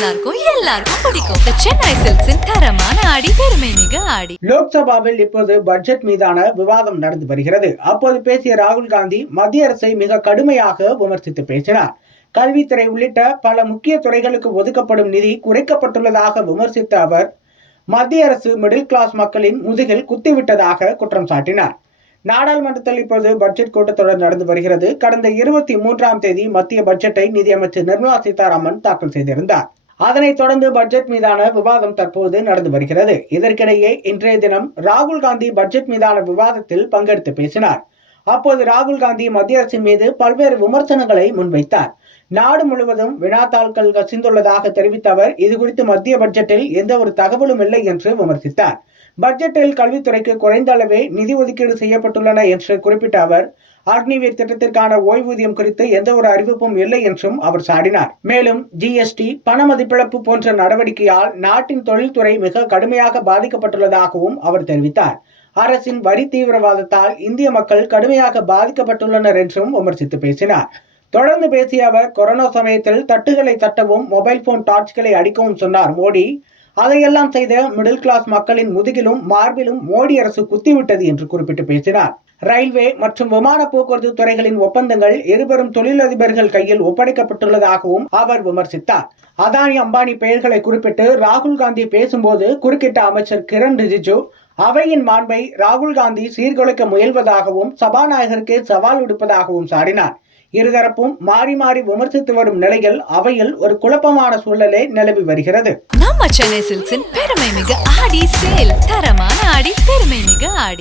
நல்லா இருக்கும் எல்லாருக்கும் பிடிக்கும். சென்னை சில்க்ஸின் தரமான ஆடி பெருமை மிக ஆடி. லோக்சபாவில் இப்போது பட்ஜெட் மீதான விவாதம் நடந்து வருகிறது. அப்போது பேசிய ராகுல் காந்தி மத்திய அரசை மிக கடுமையாக விமர்சித்து பேசினார். கல்வித்துறை உள்ளிட்ட பல முக்கிய துறைகளுக்கு ஒதுக்கப்படும் நிதி குறைக்கப்பட்டுள்ளதாக விமர்சித்த அவர் மத்திய அரசு மிடில் கிளாஸ் மக்களின் முதுகில் குத்திவிட்டதாக குற்றம் சாட்டினார். நாடாளுமன்றத்தில் இப்போது பட்ஜெட் கூட்டத்தொடர் நடந்து வருகிறது. கடந்த இருபத்தி மூன்றாம் தேதி மத்திய பட்ஜெட்டை நிதியமைச்சர் நிர்மலா சீதாராமன் தாக்கல் செய்திருந்தார். அதனைத் தொடர்ந்து பட்ஜெட் மீதான விவாதம் தற்போது நடந்து வருகிறது. இதற்கிடையே இன்றைய தினம் ராகுல் காந்தி பட்ஜெட் மீதான விவாதத்தில் பங்கெடுத்து பேசினார். அப்போது ராகுல் காந்தி மத்திய அரசின் மீது பல்வேறு விமர்சனங்களை முன்வைத்தார். நாடு முழுவதும் வினாத்தாள்கள் கசிந்துள்ளதாக தெரிவித்த அவர் இதுகுறித்து மத்திய பட்ஜெட்டில் எந்த ஒரு தகவலும் இல்லை என்று விமர்சித்தார். பட்ஜெட்டில் கல்வித்துறைக்கு குறைந்த அளவே நிதி ஒதுக்கீடு செய்யப்பட்டுள்ளன என்று குறிப்பிட்ட அவர் அக்னிவீர் திட்டத்திற்கான ஓய்வூதியம் குறித்து எந்த ஒரு அறிவிப்பும் இல்லை என்றும் அவர் சாடினார். மேலும் ஜிஎஸ்டி பண மதிப்பிழப்பு போன்ற நடவடிக்கையால் நாட்டின் தொழில்துறை மிக கடுமையாக பாதிக்கப்பட்டுள்ளதாகவும் அவர் தெரிவித்தார். அரசின் வரி தீவிரவாதத்தால் இந்திய மக்கள் கடுமையாக பாதிக்கப்பட்டுள்ளனர் என்றும் விமர்சித்து பேசினார். தொடர்ந்து பேசிய அவர் கொரோனா சமயத்தில் தட்டுகளை தட்டவும் மொபைல் போன் டார்ச்களை அடிக்கவும் சொன்னார் மோடி. அதையெல்லாம் செய்த மிடில் கிளாஸ் மக்களின் முதுகிலும் மார்பிலும் மோடி அரசு குத்திவிட்டது என்று குறிப்பிட்டு பேசினார். ரயில்வே மற்றும் விமான போக்குவரத்து துறைகளின் ஒப்பந்தங்கள் இருபெரும் தொழிலதிபர்கள் கையில் ஒப்படைக்கப்பட்டுள்ளதாகவும் அவர் விமர்சித்தார். அதானி அம்பானி பெயர்களை குறிப்பிட்டு ராகுல் காந்தி பேசும்போது குறுக்கிட்ட அமைச்சர் கிரண் ரிஜிஜு அவையின் மாண்பை ராகுல் காந்தி சீர்குலைக்க முயல்வதாகவும் சபாநாயகருக்கு சவால் விடுப்பதாகவும் சாடினார். இருதரப்பும் மாறி மாறி விமர்சித்து வரும் நிலையில் அவையில் ஒரு குழப்பமான சூழலே நிலவி வருகிறது. நம்ம சென்னை சில்க்ஸின் பெருமை மிக ஆடி சேல். தரமான ஆடி பெருமை மிக ஆடி.